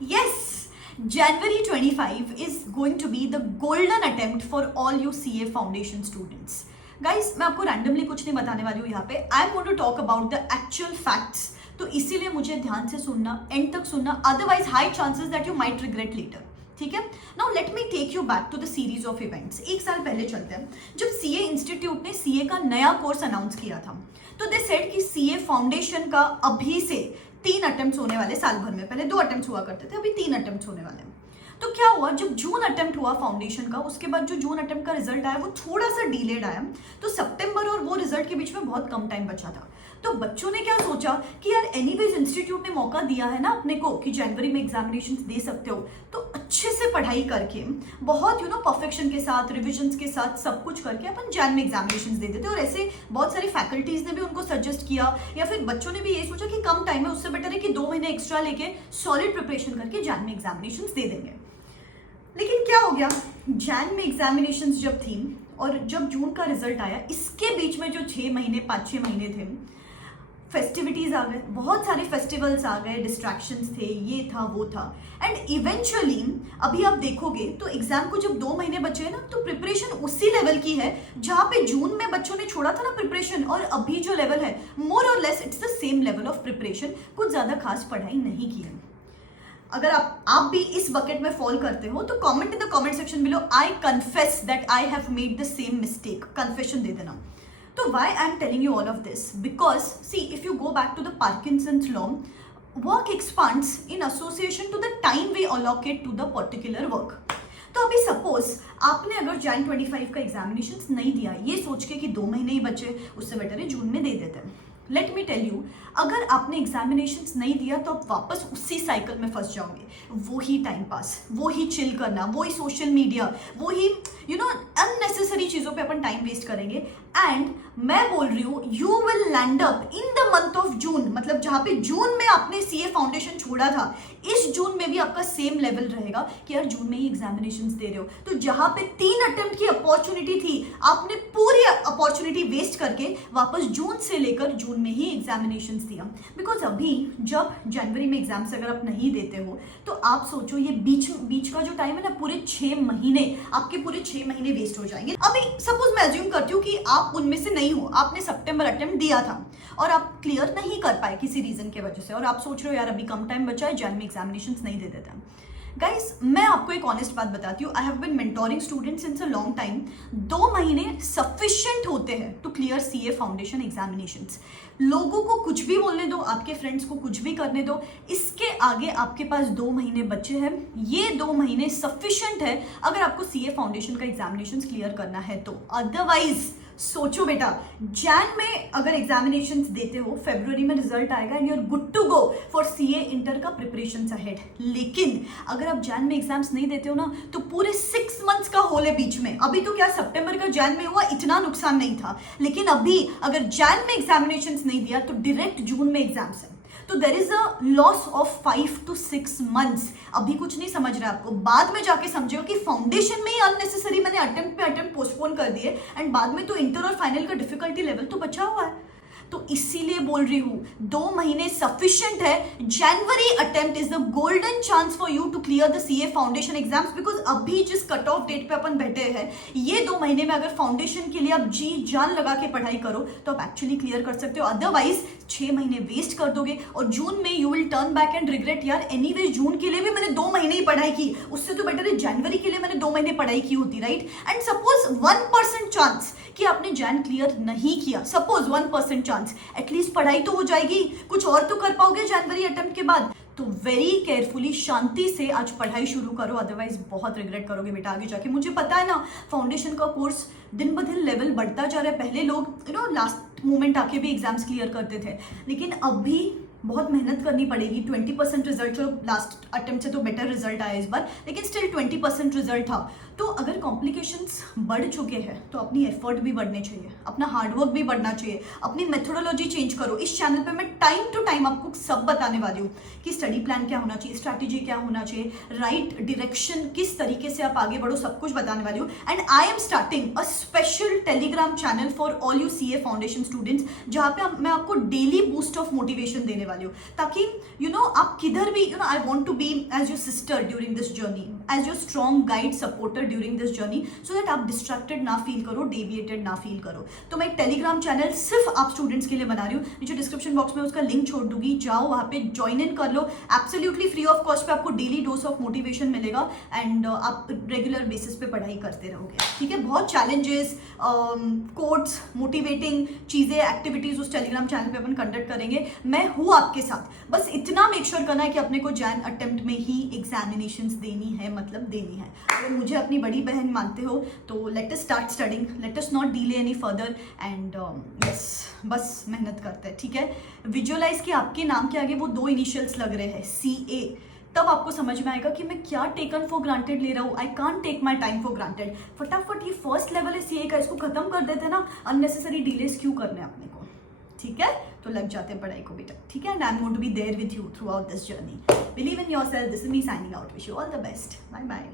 Yes, January 25 is going to be the golden attempt for all you CA foundation students. Guys, मैं आपको randomly कुछ नहीं बताने वाली हूँ यहाँ पे. I am going to talk about the actual facts. तो इसीलिए मुझे ध्यान से सुनना, एंड तक सुनना, otherwise high chances that you might regret later. ठीक है. Now let me take you back to the series of events. एक साल पहले चलते हैं जब सीए इंस्टीट्यूट ने सीए का नया कोर्स अनाउंस किया था. तो दे सेड कि सीए फाउंडेशन का अभी से 3 अटेम्प्ट होने वाले साल भर में. पहले 2 अटेम्प्ट हुआ करते थे, अभी 3 अटेम्प्ट होने वाले हैं. तो क्या हुआ, जब जून अटेम्प्ट हुआ फाउंडेशन का, उसके बाद जो जून अटेम्प्ट का रिजल्ट आया वो थोड़ा सा डिलेड आया. तो सितंबर और वो रिजल्ट के बीच में बहुत कम टाइम बचा था. तो बच्चों ने क्या सोचा कि यार एनीवेज इंस्टीट्यूट ने मौका दिया है ना अपने को कि जनवरी में एग्जामिनेशंस दे सकते हो, तो अच्छे से पढ़ाई करके बहुत परफेक्शन के साथ, रिविजन्स के साथ, सब कुछ करके अपन जैन में एग्जामिनेशंस दे देते. और ऐसे बहुत सारी फैकल्टीज ने भी उनको सजेस्ट किया, या फिर बच्चों ने भी ये सोचा कि कम टाइम है, उससे बेटर है कि 2 महीने एक्स्ट्रा लेके सॉलिड प्रिपरेशन करके जैन में एग्जामिनेशंस दे देंगे. लेकिन क्या हो गया, जैन में एग्जामिनेशंस जब थी और जब जून का रिजल्ट आया, इसके बीच में जो 5-6 महीने थे, फेस्टिविटीज आ गए, बहुत सारे फेस्टिवल्स आ गए, डिस्ट्रैक्शंस थे, ये था वो था. एंड इवेंचुअली अभी आप देखोगे तो एग्जाम को जब 2 महीने बचे हैं ना, तो प्रिपरेशन उसी लेवल की है जहां पे जून में बच्चों ने छोड़ा था ना प्रिपरेशन, और अभी जो लेवल है मोर और less it's the same level of preparation. कुछ ज्यादा खास पढ़ाई नहीं की है. अगर आप भी इस बकेट में फॉल करते हो तो comment in the comment section below, I confess that I have made the same mistake. Confession दे देना. So why I'm telling you all of this? Because see, if you go back to the Parkinson's law, work expands in association to the time we allocate to the particular work. तो अभी suppose आपने अगर Jan 25 का examinations नहीं दिया, ये सोच के कि 2 महीने ही बचे, उससे बेटर है जून में दे देते हैं. लेट मी टेल यू, अगर आपने एग्जामिनेशंस नहीं दिया तो आप वापस उसी साइकिल में फंस जाओगे. वही टाइम पास, वही चिल करना, वही सोशल मीडिया, वही अननेसेसरी चीजों पे अपन टाइम वेस्ट करेंगे. एंड मैं बोल रही हूँ you will land up in the month of June. मतलब जहां पे जून में आपने सीए फाउंडेशन छोड़ा था, इस जून में भी आपका सेम लेवल रहेगा कि यार जून में ही एग्जामिनेशंस दे रहे हो. तो जहां पे 3 अटेम्प्ट की अपॉर्चुनिटी थी, आपने पूरी अपॉर्चुनिटी वेस्ट करके वापस जून से लेकर जून में ही एग्जामिनेशंस दिया. बिकॉज अभी जब जनवरी में एग्जाम्स अगर आप नहीं देते हो तो आप सोचो ये बीच का जो टाइम है ना, पूरे 6 महीने, आपके पूरे 6 महीने वेस्ट हो जाएंगे. अभी सपोज मैं अज्यूम करती हूँ कि आप उनमें से नहीं हो, आपने सितंबर अटेम्प्ट दिया था और आप क्लियर नहीं कर पाए किसी रीजन के वजह से, और आप सोच रहे हो यार अभी कम टाइम बचा है, जैन में एग्जामिनेशंस नहीं दे देता. गाइस, मैं आपको एक ऑनेस्ट बात बताती हूँ. I have been mentoring students since a long time. 2 महीने सफिशिएंट होते हैं to clear CA foundation examinations. लोगों को कुछ भी बोलने दो, आपके फ्रेंड्स को कुछ भी करने दो, इसके आगे आपके पास 2 महीने बचे हैं. ये 2 महीने सफिशिएंट है अगर आपको सीए फाउंडेशन का एग्जामिनेशंस क्लियर करना है तो. अदरवाइज सोचो बेटा, जैन में अगर एग्जामिनेशंस देते हो, फरवरी में रिजल्ट आएगा and you are good to go for CA inter का प्रिपरेशंस अहेड. लेकिन अगर आप जैन में एग्जाम्स नहीं देते हो ना, तो पूरे 6 मंथ्स का होल है बीच में. अभी तो क्या सितंबर का जैन में हुआ, इतना नुकसान नहीं था, लेकिन अभी अगर जैन में एग्जामिनेशंस नहीं दिया तो डायरेक्ट जून में एग्जाम्स है. तो there is a loss of 5 to 6 months. अभी कुछ नहीं समझ रहा आपको, बाद में जाके समझेगा कि फाउंडेशन में ही अननेसेसरी मैंने अटेम्प्ट पे अटेम्प्ट पोस्टपोन कर दिए, एंड बाद में तो इंटर और फाइनल का डिफिकल्टी लेवल तो बचा हुआ है. तो इसीलिए बोल रही हूं 2 महीने सफिशिएंट है. January attempt is the golden chance for you to clear the CA foundation exams. Because अभी जिस कट ऑफ डेट पे अपन बैठे हैं, ये 2 महीने में अगर फाउंडेशन के लिए आप जी जान लगा के पढ़ाई करो तो आप एक्चुअली क्लियर कर सकते हो. अदरवाइज 6 महीने वेस्ट कर दोगे और जून में you will turn back and regret, यार एनीवे जून के लिए भी मैंने 2 महीने ही पढ़ाई की, उससे तो बेटर है जनवरी के लिए मैंने 2 महीने पढ़ाई की होती, राइट. एंड सपोज 1% चांस कि आपने जैन क्लियर नहीं किया, सपोज 1% चांस, एटलीस्ट पढ़ाई तो हो जाएगी, कुछ और तो कर पाओगे जनवरी अटेम्प्ट के बाद. तो वेरी केयरफुली, शांति से आज पढ़ाई शुरू करो, अदरवाइज बहुत रिग्रेट करोगे बेटा आगे जाके. मुझे पता है ना, फाउंडेशन का कोर्स दिन ब दिन लेवल बढ़ता जा रहा है. पहले लोग लास्ट मोमेंट आके भी एग्जाम्स क्लियर करते थे, लेकिन अभी बहुत मेहनत करनी पड़ेगी. 20% रिजल्ट, चलो लास्ट अटेम्प्ट से तो बेटर रिजल्ट आया इस बार, लेकिन स्टिल 20% रिजल्ट था. तो अगर कॉम्प्लिकेशंस बढ़ चुके हैं तो अपनी एफर्ट भी बढ़ने चाहिए, अपना हार्डवर्क भी बढ़ना चाहिए, अपनी मेथोडोलॉजी चेंज करो. इस चैनल पे मैं टाइम टू टाइम आपको सब बताने वाली हूँ कि स्टडी प्लान क्या होना चाहिए, स्ट्रैटेजी क्या होना चाहिए, राइट डायरेक्शन किस तरीके से आप आगे बढ़ो, सब कुछ बताने वाली हूँ. And I am starting a special Telegram channel for all you CA foundation students, जहाँ पे मैं आपको डेली बूस्ट ऑफ मोटिवेशन देने वाली वाली हूँ, ताकि आप किधर भी I want to be as your sister during this journey, as your strong guide supporter during this journey, so that आप डिस्ट्रैक्टेड ना फील करो, डेविएटेड ना फील करो। तो मैं एक टेलीग्राम चैनल सिर्फ आप स्टूडेंट्स के लिए बना रही हूँ, नीचे डिस्क्रिप्शन बॉक्स में उसका लिंक छोड़ दूंगी, जाओ वहाँ पे ज्वाइन इन कर लो, एब्सोल्युटली फ्री ऑफ कॉस्ट पे आपको डेली डोज ऑफ मोटिवेशन मिलेगा एंड आप रेगुलर बेसिस पे पढ़ाई करते रहोगे, ठीक है। बहुत चैलेंजेस, कोड्स, मोटिवेटिंग चीज़ें, एक्टिविटीज उस टेलीग्राम चैनल पे अपन कंडक्ट करेंगे, मैं हूँ आपके साथ। बस इतना मेक श्योर करना है कि अपने को जैन अटेम्प्ट में ही एग्जामिनेशंस देनी है, मतलब देनी है। अगर मुझे अपनी बड़ी बहन मानते हो तो let us start studying, let us not delay any further and yes, बस मेहनत करते हैं, ठीक है। विजुअलाइज कि आपके नाम के आगे वो 2 इनिशियल्स लग रहे हैं CA, तब आपको समझ में आएगा कि मैं क्या टेकन फॉर ग्रांटेड ले रहा हूँ। I can't take my time for granted. फटाफट ये फर्स्ट लेवल है CA का, इसको खत्म कर देते ना, अननेसेसरी डिलेस क्यों करने अपने को, ठीक है। तो लग जाते हैं पढ़ाई को बेटा, ठीक है। And I am going to be there with you throughout this journey. Believe in yourself. This is me signing out. Wish you all the best. Bye bye.